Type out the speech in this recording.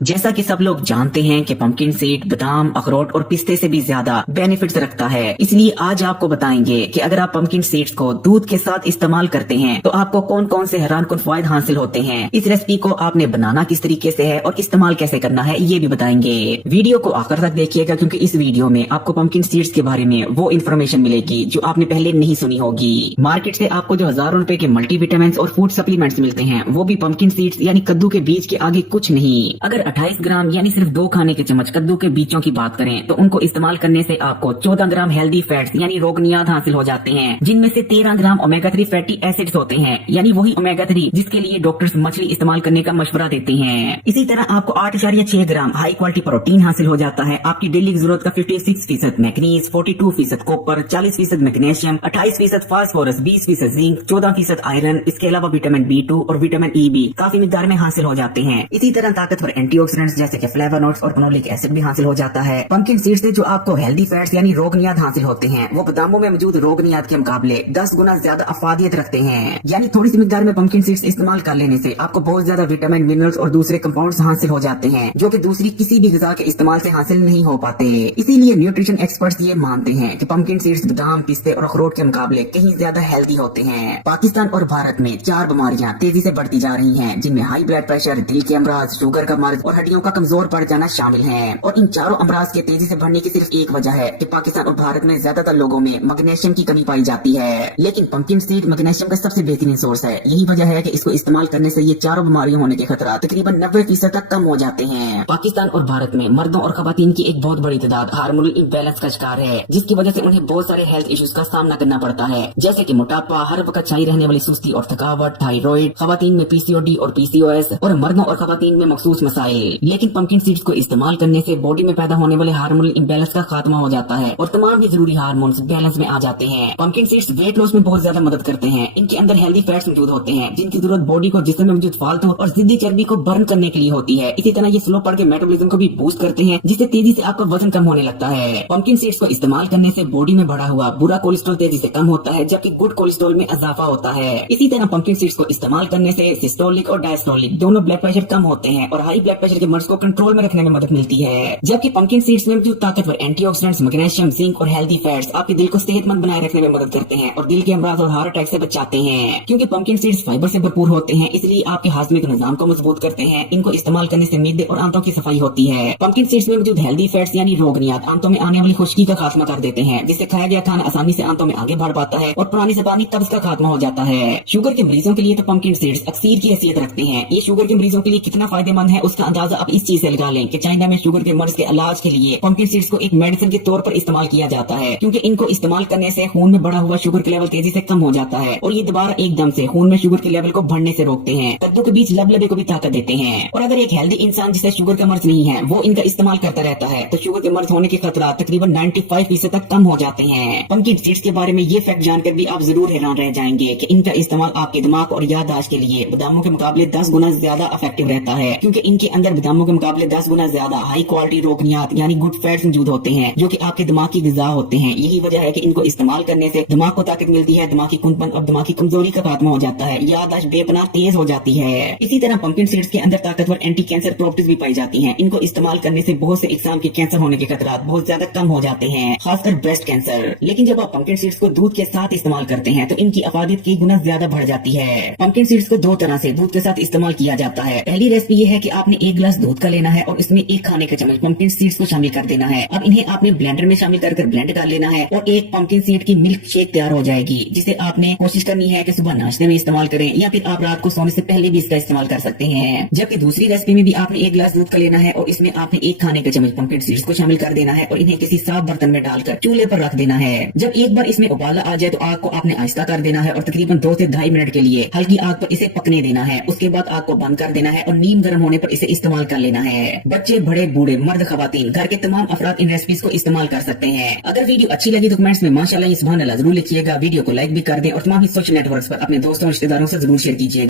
जैसा कि सब लोग जानते हैं कि पंपकिन सीड बादाम, अखरोट और पिस्ते से भी ज्यादा बेनिफिट्स रखता है। इसलिए आज आपको बताएंगे कि अगर आप पंपकिन सीड्स को दूध के साथ इस्तेमाल करते हैं तो आपको कौन कौन से हैरानकुन फायदे हासिल होते हैं। इस रेसिपी को आपने बनाना किस तरीके से है और इस्तेमाल कैसे करना है ये भी बताएंगे। वीडियो को आखिर तक देखिएगा क्योंकि इस वीडियो में आपको पंपकिन सीड्स के बारे में वो इन्फॉर्मेशन मिलेगी जो आपने पहले नहीं सुनी होगी। मार्केट से आपको जो हजारों रुपए के मल्टीविटामिन और फूड सप्लीमेंट्स मिलते हैं वो भी पंपकिन सीड्स यानी कद्दू के बीज के आगे कुछ नहीं। अगर 28 ग्राम यानी सिर्फ 2 खाने के चम्मच कद्दू के बीजों की बात करें तो उनको इस्तेमाल करने से आपको 14 ग्राम हेल्दी फैट्स यानी रोगनियात हासिल हो जाते हैं, जिनमें से 13 ग्राम ओमेगा 3 फैटी एसिड्स होते हैं, यानी वही ओमेगा 3 जिसके लिए डॉक्टर्स मछली इस्तेमाल करने का मशवरा देते हैं। इसी तरह आपको 8.6 ग्राम हाई क्वालिटी प्रोटीन हासिल हो जाता है। आपकी डेली जरूरत का 56% manganese, 42% copper, 40% magnesium, 28% phosphorus, 20% zinc, 14% iron, इसके अलावा विटामिन B2 और विटामिन E भी काफी मिकदार में हासिल हो जाते हैं। इसी तरह ताकतवर एंटीऑक्सीडेंट्स जैसे कि फ्लेवोनोइड्स और फेनोलिक एसिड भी हासिल हो जाता है। पंपकिन सीड्स से जो आपको हेल्दी फैट्स यानी रोगनियात हासिल होते हैं वो बादामों में मौजूद रोगनियात के मुकाबले 10 गुना ज्यादा अफादियत रखते हैं। यानी थोड़ी सी मिकदार में पंपकिन सीड्स इस्तेमाल कर लेने से आपको बहुत ज्यादा विटामिन, मिनरल्स और दूसरे कंपाउंड्स हासिल हो जाते हैं जो कि दूसरी किसी भी ग़िज़ा के इस्तेमाल से हासिल नहीं हो पाते। इसीलिए न्यूट्रिशन एक्सपर्ट्स ये मानते हैं कि पंपकिन सीड्स बादाम, पिस्ते और अखरोट के मुकाबले कहीं ज्यादा हेल्दी होते हैं। पाकिस्तान और भारत में 4 बीमारियां तेजी से बढ़ती जा रही हैं, जिनमें हाई ब्लड प्रेशर, दिल के अमराज, शुगर का मर्ज और हड्डियों का कमजोर पड़ जाना शामिल है। और इन चारों अमराज के तेजी से बढ़ने की सिर्फ एक वजह है कि पाकिस्तान और भारत में ज्यादातर लोगों में मैग्नीशियम की कमी पाई जाती है। लेकिन पंपकिन सीड मैग्नीशियम का सबसे बेहतरीन सोर्स है। यही वजह है कि इसको इस्तेमाल करने से ये चारों बीमारियों होने के खतरा तकरीबन 90% तक कम हो जाते हैं। पाकिस्तान और भारत में मर्दों और खवातीन की एक बहुत बड़ी तादाद हार्मोनल इम्बैलेंस का शिकार है, जिसकी वजह से उन्हें बहुत सारे हेल्थ इश्यूज का सामना करना पड़ता है, जैसे कि मोटापा, हर वक्त छाई रहने वाली सुस्ती और थकावट, थायराइड, खवातीन में PCOD और PCOS और मर्दों और खवातीन में मखसूस मसाइल। लेकिन पंपकिन सीड्स को इस्तेमाल करने से बॉडी में पैदा होने वाले हार्मोनल इम्बैलेंस का खात्मा हो जाता है और तमाम भी जरूरी हार्मोन्स बैलेंस में आ जाते हैं। पंपकिन सीड्स वेट लॉस में बहुत ज्यादा मदद करते हैं। इनके अंदर हेल्दी फैट्स मौजूद होते हैं जिनकी जरूरत बॉडी को जिस्म में मौजूद फालतू और जिद्दी चर्बी को बर्न करने के लिए होती है। इसी तरह ये स्लो पड़ के मेटाबॉलिज्म को भी बूस्ट करते हैं, जिससे तेजी से आपका वजन कम होने लगता है। पंपकिन सीड्स को इस्तेमाल करने से बॉडी में बढ़ा हुआ बुरा कोलेस्ट्रॉल तेजी से कम होता है, जबकि गुड कोलेस्ट्रॉल में इजाफा होता है। इसी तरह पंपकिन सीड्स को इस्तेमाल करने से सिस्टोलिक और डायस्टोलिक दोनों ब्लड प्रेशर कम होते हैं और हाई ब्लड प्रेशर के मर्ज को कंट्रोल में रखने में मदद मिलती है। जबकि पंपकिन सीड्स में मौजूद ताकतवर एंटीऑक्सीडेंट्स, मैग्नीशियम, जिंक और हेल्दी फैट्स आपके दिल को सेहतमंद बनाए रखने में मदद करते हैं और दिल के अमराज और हार्ट अटैक से बचाते हैं। क्योंकि पंपकिन सीड्स फाइबर से भरपूर होते हैं, इसलिए आपके हाजमे के निजाम को मजबूत करते हैं। इनको इस्तेमाल करने से मियादे और आंतों की सफाई होती है। पंपकिन सीड्स में मौजूद हेल्दी फैट्स यानी रोगनियात आंतों में आने वाली खुश्की का खात्मा कर देते हैं, जिससे खाया गया खाना आसानी से आंतों में आगे बढ़ पाता है और पुरानी ज़बानी कब्ज का खात्मा हो जाता है। शुगर के मरीजों के लिए तो पंपकिन सीड्स अक्सीर की हैसियत रखते हैं। ये शुगर के मरीजों के लिए कितना फायदेमंद है उसका अंदाजा आप इस चीज से लगा लें कि चाइना में शुगर के मर्ज के इलाज के लिए पंपकिन सीड्स को एक मेडिसिन के तौर पर इस्तेमाल किया जाता है, क्योंकि इनको इस्तेमाल करने से खून में बढ़ा हुआ शुगर के लेवल तेजी से कम हो जाता है और ये दोबारा एकदम से खून में शुगर के लेवल को बढ़ने से रोकते हैं। कद्दू के बीज लबलबे को भी ताकत देते हैं और अगर एक हेल्दी इंसान जिसे शुगर का मर्ज नहीं है वो इनका इस्तेमाल करता रहता है तो शुगर के मर्ज होने के खतरा तकरीबन 95% तक कम हो जाते हैं। पंपकिन सीड्स के बारे में ये फैक्ट जानकर भी आप जरूर हैरान रह जाएंगे कि इनका इस्तेमाल आपके दिमाग और याददाश्त के लिए बादामों के मुकाबले 10 गुना ज्यादा इफेक्टिव रहता है, क्योंकि इनके अंदर बादामों के मुकाबले 10 गुना ज्यादा हाई क्वालिटी रोगनियात यानी गुड फैट्स मौजूद होते हैं जो कि आपके दिमाग की ग़िज़ा होते हैं। यही वजह है कि इनको इस्तेमाल करने से दिमाग को ताकत मिलती है, दिमागी कुंदपन और दिमागी कमजोरी का खात्मा हो जाता है, याददाश्त बेपनाह तेज हो जाती है। इसी तरह पंपकिन सीड्स के अंदर ताकतवर एंटी कैंसर प्रॉपर्टीज भी पाई जाती हैं। इनको इस्तेमाल करने से बहुत से इकसाम के कैंसर होने के खतरा बहुत ज्यादा कम हो जाते हैं, खासकर ब्रेस्ट कैंसर। लेकिन जब आप पंपकिन सीड्स को दूध के साथ इस्तेमाल करते हैं तो इनकी अफादियत कई गुना ज्यादा बढ़ जाती है। पंपकिन सीड्स को 2 तरह से दूध के साथ इस्तेमाल किया जाता है। पहली रेसिपी ये है कि आपने 1 गिलास दूध का लेना है और इसमें 1 खाने का चम्मच पंपकिन सीड्स को शामिल कर देना है। अब इन्हें आपने ब्लेंडर में शामिल कर ब्लेंड कर लेना है और एक पंपकिन सीड की मिल्क शेक तैयार हो जाएगी, जिसे आपने कोशिश करनी है कि सुबह नाश्ते में इस्तेमाल करें या फिर आप रात को सोने से पहले भी इसका इस्तेमाल कर सकते हैं। जबकि दूसरी रेसिपी में भी आपने 1 गिलास दूध का लेना है और इसमें आपने 1 खाने का चम्मच पंपकिन सीड्स को शामिल कर देना है और इन्हें किसी साफ बर्तन में डालकर चूल्हे पर रख देना है। जब एक बार इसमें उबाला आ जाए तो आग को आपने आहिस्ता कर देना है और तकरीबन 2 से 2.5 मिनट के लिए हल्की आग पर इसे पकने देना है। उसके बाद आग को बंद कर देना है और नीम गर्म होने पर इसे इस्तेमाल कर लेना है। बच्चे, बड़े, बूढ़े, मर्द, खवातीन, घर के तमाम अफराद इन रेसिपीज को इस्तेमाल कर सकते हैं। अगर वीडियो अच्छी लगी तो कमेंट्स में माशाल्लाह सुभान अल्लाह जरूर लिखिएगा। वीडियो को लाइक भी कर दें और तमाम सोशल नेटवर्क्स पर अपने दोस्तों रिश्तेदारों से जरूर शेयर कीजिएगा।